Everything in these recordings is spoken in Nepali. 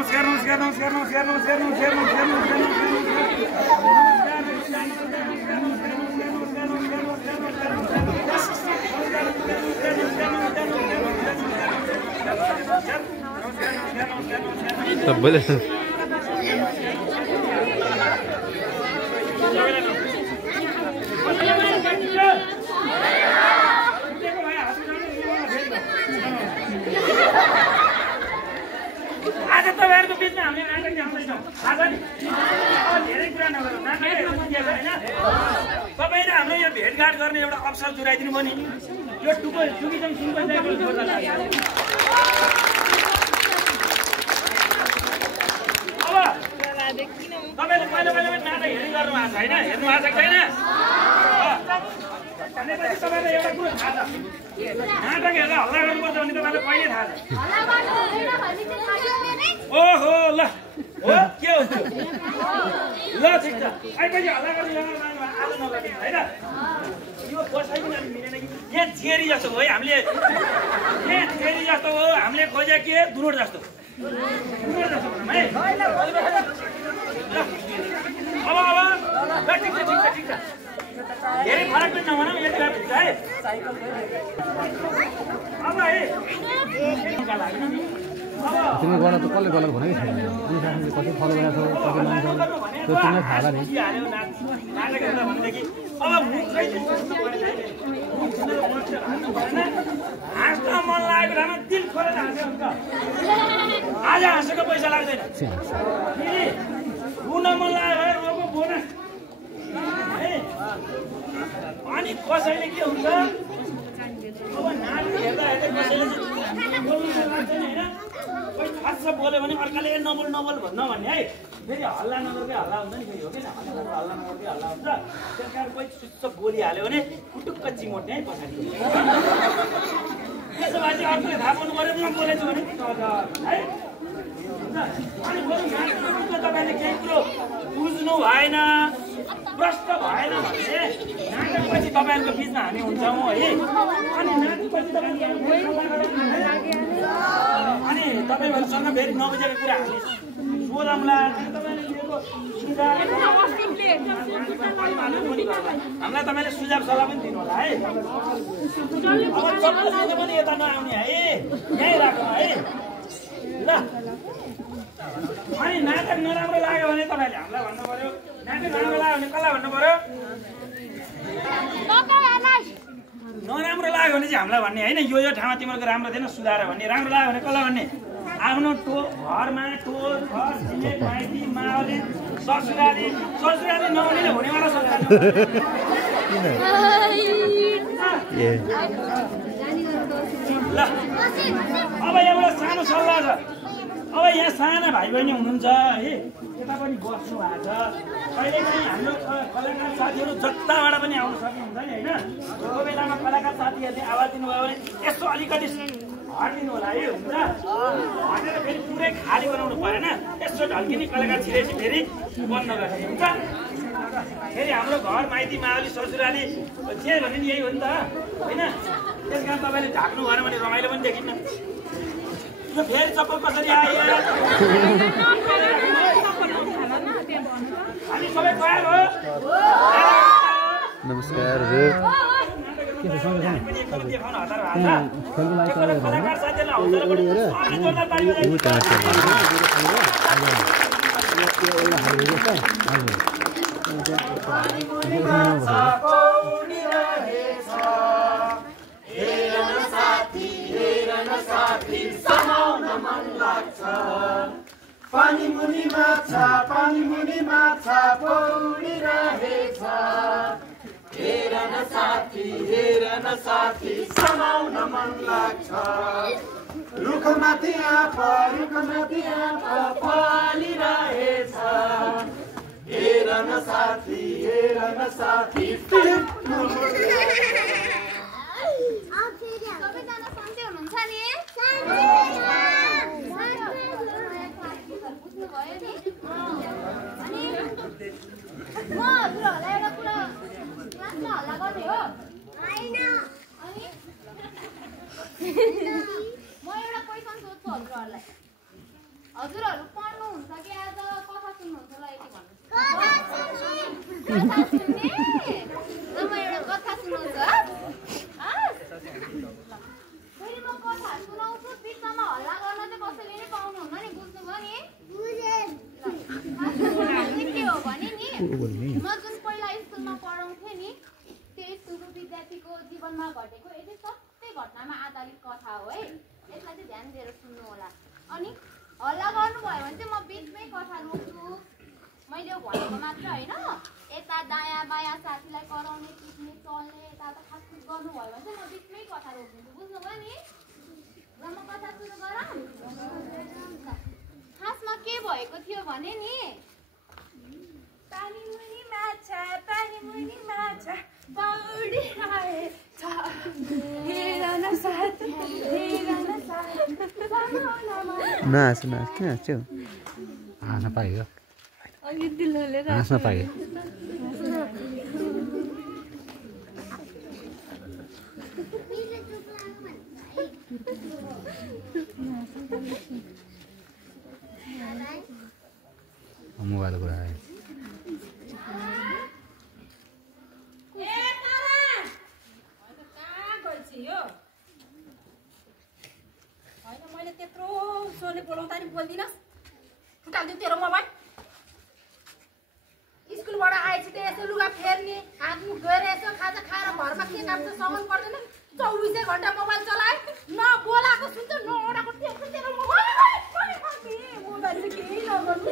नमस्कार नमस्कार नमस्कार नमस्कार नमस्कार नमस्कार सबैले आज तपाईहरुको बीचमा हामीले नाटक देखाउँदैछौँ आज नि धेरै कुरा नगरौँ नाटक देखाउँदै हैन तपाईले हाम्रो यो भेटघाट गर्ने एउटा अवसर जुराइदिनु भयो नि यो टुकिजम सुन पञ्चायतको छोड्दा लाग्यो अब तपाईले पहिला पहिला नाटक हेर्नु गर्नु भएको छैन हेर्नु भएको छ छैन भनेपछि तपाईलाई एउटा कुरो थाहा छ नाटक हेर्दा हल्ला गर्नुपर्छ भने तपाईलाई कहिले थाहा छ ओहो ल हो के हो ल ठिक छ आइपछि हल्ला गर्नु आज नगर्ने हैन यो बसाइ पनि मिलेन कि यहाँ जेरी जस्तो हो है हामीले यहाँ जेरी जस्तो हो हामीले खोजे के दुरोड जस्तो है अब ठिक छ ठिक छ ठिक छ धेरै फरक पनि नभनौँ यति बेला पुग्छ है अब है तिमी गर्न त कसले गलत भने छैन अनि साथीले कसै फलो गरेको छ कसै मान्छ त्यो तिमीलाई थाहा होला नि नाटक हेर्दा भनेदेखि अब मुखै हाँस्न मन लागेको बेलामा दिल खोलेर हाँस्यो हुन्छ आज हाँसेको पैसा लाग्दैन रुन मन लाग्यो रोको बोनस अनि कसैले के हुन्छ अब नाटक हेर्दा हेर्दै कसैले बोल्नु लाग्दैन हैन कोही खास बोल्यो भने अर्काले नबोल नबोल भन्ने है फेरि हल्ला नगरकै हल्ला हुन्छ नि फेरि हो कि हल्ला नगरकै हल्ला हुन्छ त्यस कारण कोही सुच्च बोलिहाल्यो भने कुटुक्क चिमोट्ने है पछाडि त्यसो भए चाहिँ अर्कोले थाहा पाउनु पर्यो नबोलेछु भने है अनि बरु नाटकको तपाईँले केही कुरो बुझ्नु भएन प्रश्न भएन भने नाटकपछि तपाईँहरूको बिचमा हामी हुन्छौँ है अनि नाटकपछि अनि तपाईँहरूसँग फेरि नबुझेको कुरा हामी सोधौँला हामीलाई तपाईँले सुझाव सल्लाह पनि दिनु होला है अब जबसम्म पनि यता नआउने है यहीँ राख्नु है ल अनि नाटक नराम्रो लाग्यो भने तपाईँले हामीलाई भन्नु पर्यो नाटक राम्रो लाग्यो भने कसलाई भन्नु पर्यो नराम्रो लाग्यो भने चाहिँ हामीलाई भन्ने होइन यो ठाउँमा तिमीहरूको राम्रो थिएन सुधार भन्ने राम्रो लाग्यो भने कसलाई भन्ने आफ्नो घरमा टोल घर छिमेक माइती मावली ससुराली नहुनेले हुनेवाला ससुराली ल अब एउटा सानो सल्लाह छ अब यहाँ साना भाइ बहिनी हुनुहुन्छ है यता पनि बस्नु भएको छ कहिलेकाहीँ हाम्रो कलाकार साथीहरू जताबाट पनि आउन सक्नुहुन्छ नि होइन कोही बेलामा कलाकार साथीहरूले आवाज दिनुभयो भने यसो अलिकति हटिदिनु होला है हुन्छ हटेर फेरि पुरै खाली बनाउनु परेन यसो ढल्किने कलाकार छिरेपछि फेरि बन्द गर्ने हुन्छ फेरि हाम्रो घर माइती मावली ससुराली जे भने नि यही हो नि त होइन त्यस कारण तपाईँले ढाक्नु भएन भने रमाइलो पनि देखिन्न यो फेरि चप्पल कसरी आयो हामी सबै तयार हो नमस्कार पानी मुनि माछा पौडिरहेछ हेर न साथी समाउन मन लाग्छ रुखमाथि आँप फलिरहेछ हेर न साथी हजुरहरु पढ्नुहुन्छ कि आज कथा सुन्नुहुन्छ होला यति भन्नु कथा सुन्ने ल म एउटा कथा सुनाउँछु फेरि म कथा सुनाउँछु बिचमा हल्ला गर्न चाहिँ कसैले नि पाउनुहुन्न नि बुझ्नुभयो नि बुझेँ के हो भने नि म जुन पहिला स्कुलमा पढाउँथेँ नि त्यो स्कुलको विद्यार्थीको जीवनमा घटेको यति सत्य घटनामा आधारित कथा हो है यसलाई चाहिँ ध्यान दिएर सुन्नु होला अनि हल्ला गर्नुभयो भने चाहिँ म बिचमै कथा रोक्छु मैले भनेको मात्र होइन यता दायाँ बायाँ साथीलाई कराउने टिप्ने चल्ने यता त खासखुस गर्नुभयो भने चाहिँ म बिचमै कथा रोकिदिन्छु बुझ्नुभयो नि र म कथा सुरु गरौँ खासमा के भएको थियो भने नि पानी मुनि माछा पौडिरहेछ हेर न साथी हेर न साथी नहाँस किन हाँस्छौ हाँस्न पाइयो हाँस्न पाइयो मोबाइल कुरा आयो मैले त्यत्रो सोले बोलाउँदा नि बोल्दिनस् फुटाल्दिउ तेरो मोबाइल स्कुलबाट आएपछि त यसो लुगा फेर्ने हात मुख धोएर यसो खाजा खाएर घरमा के काम छ सहन पर्दैन 24 घण्टा मोबाइल चलाए न बोलाएको सुन्छ न ओडाको तेरो मोबाइल केही नगर्नु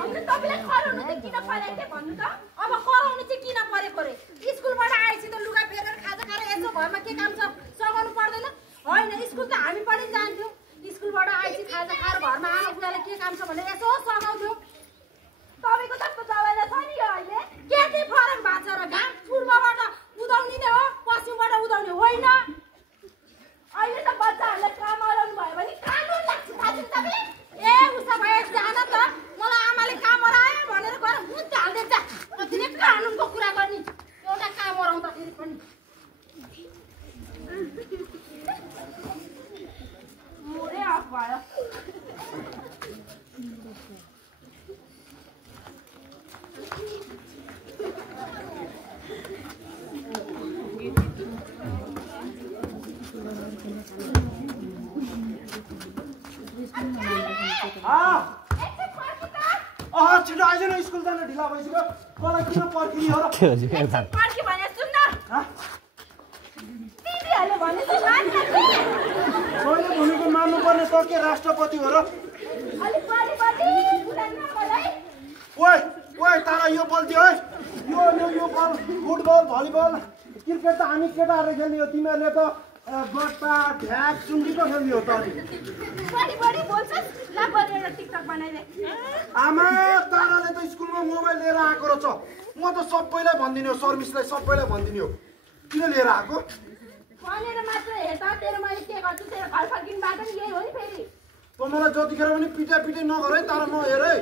अन्त तपाईँलाई कराउनु चाहिँ किन परेको थियो भन्नु त अब कराउनु चाहिँ किन परेको रे स्कुलबाट आएपछि त लुगा फेरेर खाजा खाएर यसो घरमा के काम छ सघाउनु पर्दैन होइन स्कुल त हामी पनि जान्थ्यौँ स्कुलबाट आएपछि खाजा खाएर घरमा आमा बुढालाई के काम छ भनेर यसो सघाउँथ्यौँ तपाईँको जस्तो जवाइलाई छ नि यो अहिले के चाहिँ फरक भएको छ र घाम पूर्वबाट उदाउने नै हो पश्चिमबाट उदाउने होइन अहिले त बच्चाहरूलाई काम अराउनु भयो भने कानुन लाग्छ साथी तपाईँले ए उसो भए जान त मलाई आमाले काम अरायो भनेर गएर मुख हाल्दैछ कतिले कानुनको कुरा गर्ने एउटा काम अराउँदाखेरि पनि मोरे अफ भयो छिटो आइज न स्कुल जान ढिला भइसक्यो मलाई किन पर्खिने हो र पर्खि भने सुन्न दिदीहरूले भने मैले भनेको मान्नुपर्ने त के राष्ट्रपति हो र ओए तारा यो बल दियो है यो बल फुटबल भलिबल क्रिकेट त हामी केटाहरूले खेल्ने हो तिमीहरूले त बट्टा ढ्याक चुङ्गी पो खेल्ने हो त आमा ताराले त स्कुलमा मोबाइल लिएर आएको रहेछ म त सबैलाई भनिदिने हो सर मिसलाई सबैलाई भनिदिने हो किन लिएर आएको भनेर मात्र हेर्दा तेरो मैले के गर्छु तेरो घर फर्किनु बाटो नि यही हो नि फेरि त मलाई जतिखेर पनि पिटाइ नगर है तारा म हेर है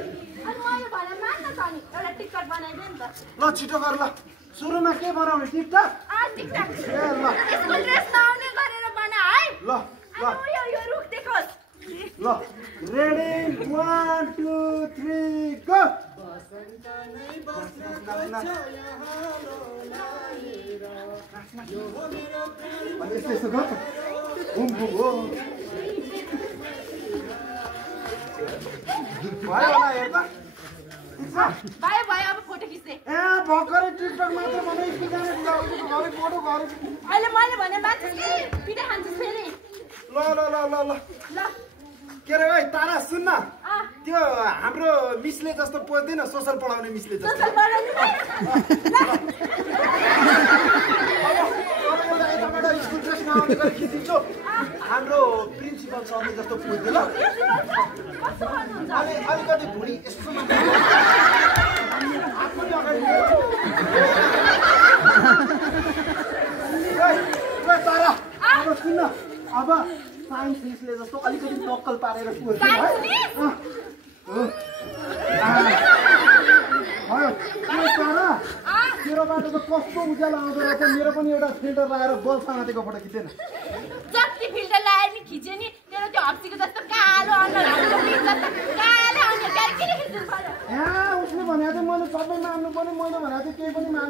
अनि मैले भने मान न त नि एउटा टिकट बनाइदे नि त ल छिटो गर ल सुरुमा के बनाउने टिकटक टिकटक ए ल स्कुल ड्रेस लाउने गरेर बना है ल ल यो रुख देखोस् ल रेडी 1 2 3 गो यस्तो गर बुम बुम हो भयो होला हेर त भयो अब फोटो खिच्ने ए भर्खरै टिकटक मात्र बनाइ कि जाने घरै फोटो घर अहिले मैले भने मान्छे पिटा खान्छु फेरि ल के रे भाइ तारा सुन्न त्यो हाम्रो मिसले जस्तो पोज्दैन सोसल पढाउने मिसले जस्तो स्कुल ड्रेसमा आउने गरी खिचिदिन्छु हाम्रो प्रिन्सिपल सरले जस्तो पोज्दैन अलिकति भुँडी यस्तो तारा अब सुन्न अब साइन्स मिसले जस्तो अलिकति नक्कल पारेर पोज्दैन तारा तेरो बाटो त कस्तो उज्यालो आउँदो रहेछ मेरो पनि एउटा फिल्टर लगाएर बल समातेको फोटो खिचेन जति फिल्टर लगाएर नि खिचे नि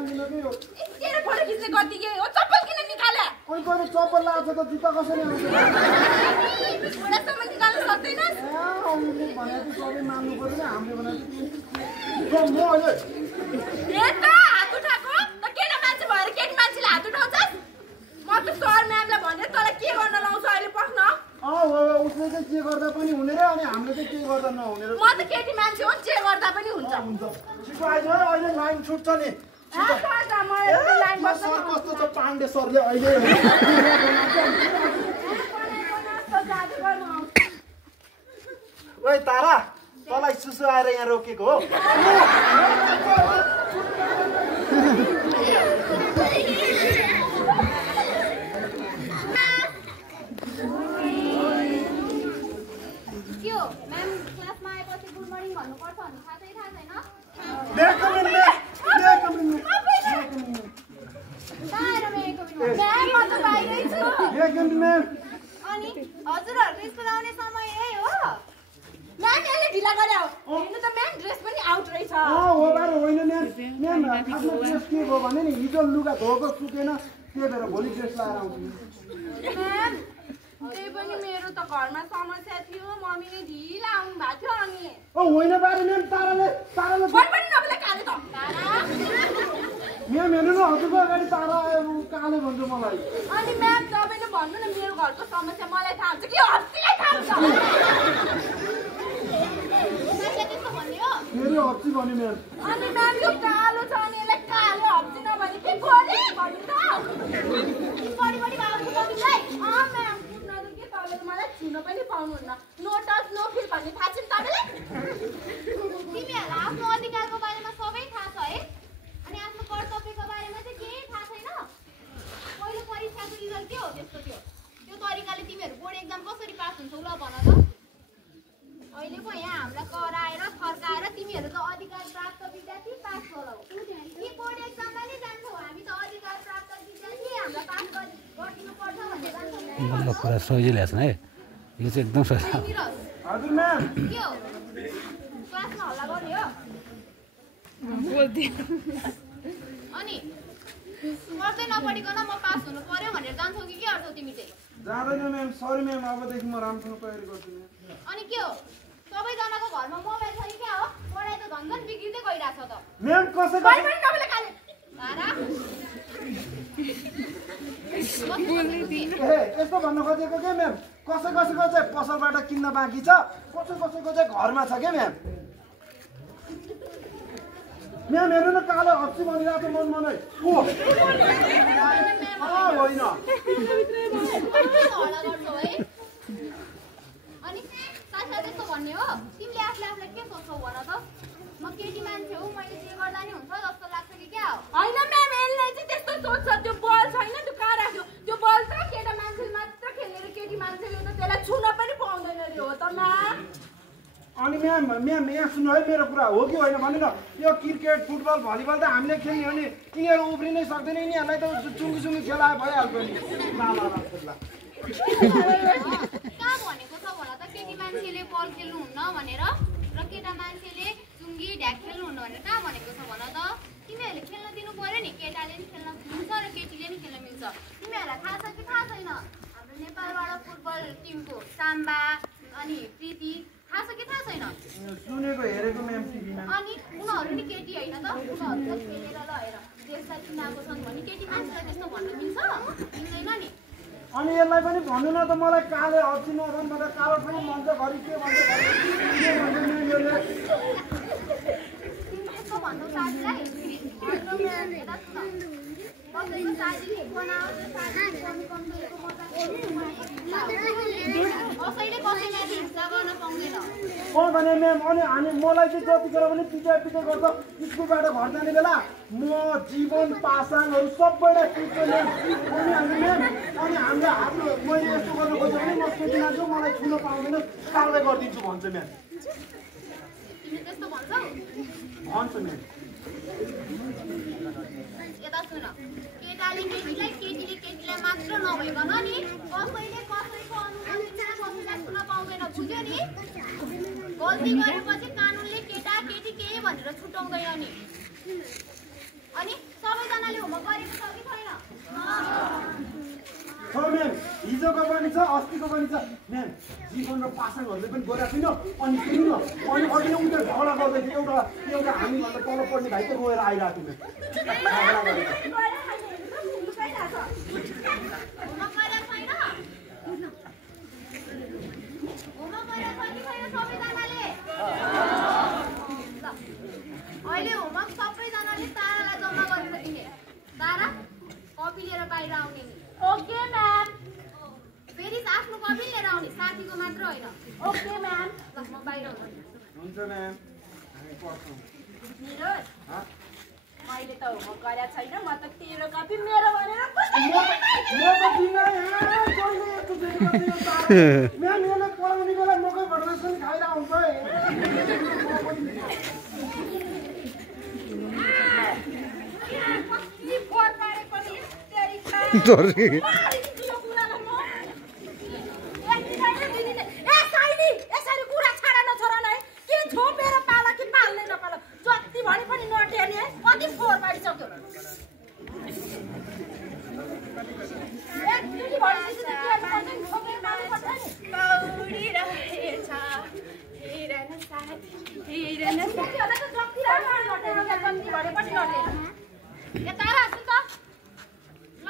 मिल्दैन कि यो तेरो फोटो खिच्ने गति के हो चप्पल किन निकाले कोही कोही चप्पल लाग्छ त जुत्ता कसरी आउँछ बुढासम्म निकाल्न सक्दैनस् उसले भनेको सबै मान्नु पर्यो नि हामीले भनेको म अहिले त हात उठाएको त केटा मान्छे भएर केटी मान्छेले हात उठाउँछस् म त सर म्यामलाई भनेर तँलाई के गर्न लाउँछ अहिले पख्न उसले चाहिँ के गर्दा पनि हुने रे अनि हामीले चाहिँ के गर्दा नहुने रे म त केटी मान्छे हो जे गर्दा पनि हुन्छ छिटो आइज है अहिले लाइन छुट्छ नि सर कस्तो छ पाण्डे सरले अहिले ओइ तारा तँलाई सुसु आएर यहाँ रोकेको हो के हो म्याम क्लासमा आएपछि गुड मर्निङ भन्नुपर्छ भन्ने थाहा छैन अनि हजुरहरूको स्कुल आउने समय यही हो म्याम यसले ढिला गर्यो हेर्नु त म्याम ड्रेस पनि आउट रहेछ हो बार होइन म्याम आफ्नो ड्रेस के भयो भने नि हिजो लुगा धोएको सुकेन त्यही भएर भोलि ड्रेस लगाएर आउँछु म्याम त्यही पनि मेरो त घरमा समस्या थियो मम्मीले ढिला आउनु भएको थियो अनि होइन बारे म्याम ताराले फोन पनि नबोले काले त म्याम हेर्नु न हजुरको अगाडि तारा काले भन्छ मलाई अनि म्याम तपाईँले भन्नु न मेरो घरको समस्या मलाई थाहा हुन्छ कि हप्सीलाई थाहा हुन्छ त्यस्तो भन्ने हो फेरि हप्सी भन्यो म्याम अनि म्याम यो कालो छ अनि यसलाई कालो हप्सी नभने के गोले भन्नु त बढी बढी आउँछ तपाईँलाई म्याम के तपाईँले मलाई छुन पनि पाउनुहुन्न नो टच नो फिल भन्ने थाहा छ नि तपाईँलाई तिमीहरूलाई आफ्नो अधिकारको बारेमा सबै थाहा छ है अनि आफ्नो कर्तव्यको बारेमा चाहिँ केही थाहा छैन पहिलो परीक्षाको रिजल्ट के हो त्यस्तो थियो त्यो तरिकाले तिमीहरू बोर्ड एक्जाम कसरी पास हुन्छौ ल भन त अहिले पो यहाँ हामीलाई कराएर फर्काएर तिमीहरू त अधिकार प्राप्त विद्यार्थी पास गरौ कि बोर्ड एक्जाममा नै जान्छौ हामी त अधिकार प्राप्त विद्यार्थी हामीलाई पास गरिदिनुपर्छ भनेर मतलब पुरा सजिलो छ है यो चाहिँ एकदम सजिलो हजुर म्याम के हो क्लासमा हल्ला गर्ने हो अनि पढ्दै नपढिकन म पास हुनु पर्यो भनेर जान्छौ कि के गर्छौ तिमी चाहिँ जाँदैन म्याम सरी म्याम अबदेखि म राम्रोसँग तयारी गर्छु म्याम अनि के हो सबैजनाको घरमा मोबाइल छ कि क्या हो पढाइ त झन् बिग्रिँदै गइरहेछ त म्याम कसै पनि नबोले काले भाडा यस्तो भन्नु खोजेको के म्याम कसैको चाहिँ पसलबाट किन्न बाँकी छ कसैको चाहिँ घरमा छ क्या म्याम म्याम हेर्नु न कालो हप्सी भनिरहेको छ मन होइन अनि साथै त्यस्तो भन्ने हो तिमीले आफूलाई के सोच्छौ भन त म केटी मान्छे हो मैले जे गर्दा नि हुन्छ जस्तो लाग्छ कि क्या हो होइन म्याम यसले चाहिँ त्यस्तो सोच्छ त्यो बल छैन त्यो कहाँ राख्यो त्यो बल त केटा मान्छेले मात्र खेल्ने केटी मान्छेले त त्यसलाई छुन पनि पाउँदैन रे हो त म्याम अनि म्याम यहाँ सुन्नु है मेरो कुरा हो कि होइन भने न यो क्रिकेट फुटबल भलिबल त हामीले खेल्ने हो नि यिनीहरू उफ्रिनै सक्दैन यिनीहरूलाई त चुङ्गी खेलाए भइहाल्छ नि कहाँ भनेको छ भन त केटी मान्छेले बल खेल्नुहुन्न भनेर र केटा मान्छेले चुङ्गी ढ्याक खेल्नुहुन्न भनेर कहाँ भनेको छ भन त तिमीहरूले खेल्न दिनु पर्यो नि केटाले नि खेल्न मिल्छ र केटीले नि खेल्न मिल्छ तिमीहरूलाई थाहा छ कि थाहा छैन हाम्रो नेपालबाट फुटबल टिमको साम्बा अनि प्रीति थाहा छ कि थाहा छैन सुनेको हेरेको म्याम टिभीमा अनि उनीहरू नि केटी होइन त उनीहरू त खेलेर लगेर देशलाई चिनाएको छन् भने केटी मान्छेलाई त्यस्तो भन्न मिल्छ मिल्दैन नि अनि यसलाई पनि भन्नु न त मलाई काले हप्सी नभन् मलाई कालो ठाउँ भन्छ घरि के भन्छ तिमी त्यस्तो भन्नु साथीलाई कसैको साथी बनाओस् कसैले कसैमाथि हिंसा गर्न पाउँदैन भने म्याम अनि मलाई चाहिँ जतिखेर पनि पिटाइ गर्छ स्कुलबाट घर जाने बेला म जीवन पासाङहरू सबैलाई पिट्छु म्याम अनि हामीले हाम्रो मैले यस्तो गर्नु खोज्यो भने म केटी मान्छे मलाई छुन पाउँदैन कारवाही गरिदिन्छु भन्छ म्याम तिमी त्यस्तो भन्छौ भन्छ म्याम यता सुन केटाले केटीलाई केटीले केटीलाई मात्र नभइकन नि कसैले कसैको अनुमति बिना कसैलाई छुन पाउँदैन बुझ्यो नि गल्ती गरेपछि कानुनले केटा केटी केही भनेर छुटाउँदैन नि अनि सबैजनाले होमवर्क गरेको छ कि छैन? छ म्याम, हिजोको पनि छ, अस्तिको पनि छ म्याम। जीवन र पासाङहरूले पनि गरेको छैन। अनि सुन्नु न, अनि अघि उनीहरू झगडा गर्दै थियो। एउटा हामीभन्दा तल पढ्ने भाइ त रोएर आइरहेको थियो म्याम, झगडा गरेको। होमवर्क गरेको छैन? होमवर्क गरेको छ कि छैन सबैजनाले? अहिले होमवर्क सबैजनाले तारालाई जम्मा गरेर दिने। तारा कपी लिएर बाहिर आउने नि। Okay ma'am. फेरि आफ्नो कपी लिएर आउने, साथीको मात्र होइन। Okay ma'am. ल म बाहिर हुन्छ म्याम, हामी पढ्छौँ। निरज, मैले त होमवर्क गरेको छैन। म त तेरो कपी मेरो भनेर म्याम यसलाई पढाउने बेला मकै भट्टरास पनि खाएर आउँछ है। यसरी कुरा छाड नछोड नै के छोपेर पाल कि पाल्ने नपाल जति भने पनि नटेर्ने कति फोहोर पारिसक्यो।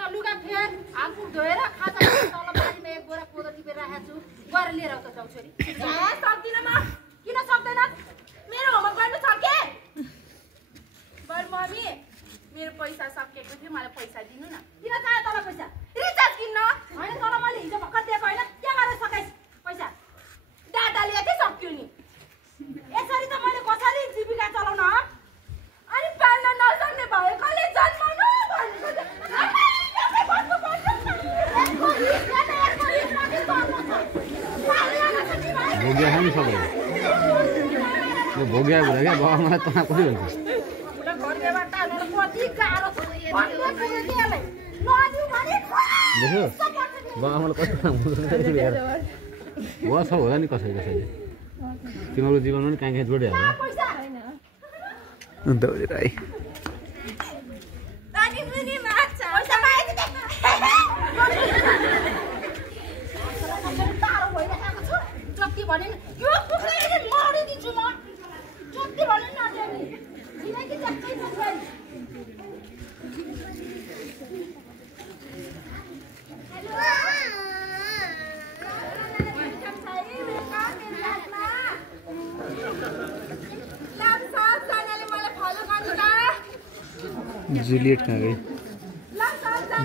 लुगा फेर हात मुख धोएर खाजा तल बारीमा एक बोरा कोदो टिपेर राखेको छु। गएर लिएर आऊ त जाऊ छोरी। सक्दिनँ म। किन सक्दैन? मेरो होमवर्क गर्नु छ के? बर मम्मी मेरो पैसा सकिएको थियो, मलाई पैसा दिनु न। किन चाहियो तँलाई पैसा? रिचार्ज किन्न होइन? तँलाई मैले हिजो भर्खर दिएको होइन? के गरेर सकाइस् पैसा? डाटाले यति सक्यो नि। यसरी त मैले कसरी जीविका चलाउन? अनि पाल्न नसक्ने भएकोले जन्माउनु भनेको भोगिया खानु सबै यो भोगिया कुरा क्या बाबा मलाई तँ कसरी भन्छ देख्यो बाबा मलाई कस्तो छ होला नि कसरी कसैले तिमीहरूको जीवनमा पनि कहाँ कहाँ जोडिहाल्छ दौडेर आइ जति भने यो कुखुराले मरिदिन्छु म। जति भने नजाने किनकि जति नजाने। जुलियट कहाँ गई?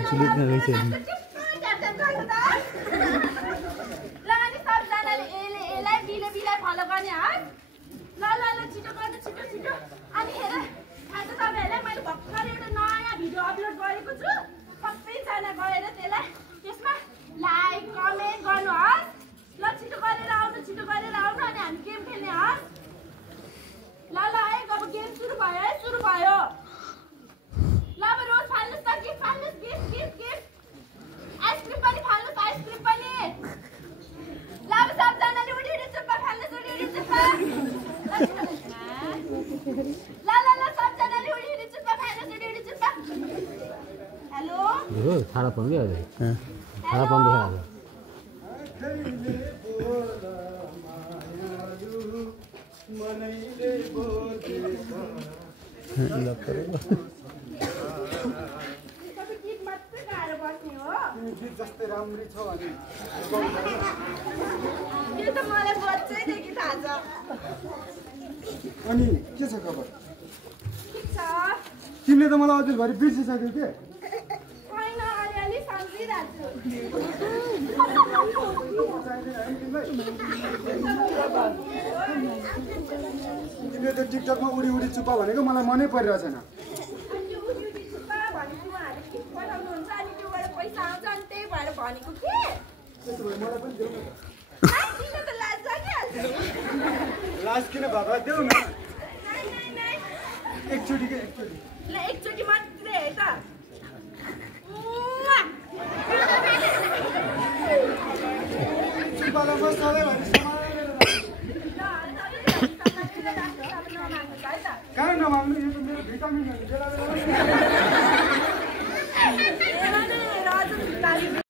जुलियट कहाँ गई चाहिँ खाना पाउनु क्या अहिले खाना पाउनु देखाएको जस्तै राम्री छ अनि यो त मलाई बच्चैदेखि थाहा छ। अनि के छ खबर? ठिक छ। तिमीले त मलाई अझै बिर्सिसक्यौ के? होइन अलिअलि सम्झिरहेको छु। तिमीले त टिकटकमा उडी उडी चुप्पा भनेको मलाई मनै परिरहेको छैन। भनेको के लाज किन बाबा देऊ न एकचोटि के एकचोटि ल एकचोटि मात्रै है त चुप्पालाई म सधैँभरि कहाँ नमाग्नु यो त मेरो भिटामिन हो बेला बेला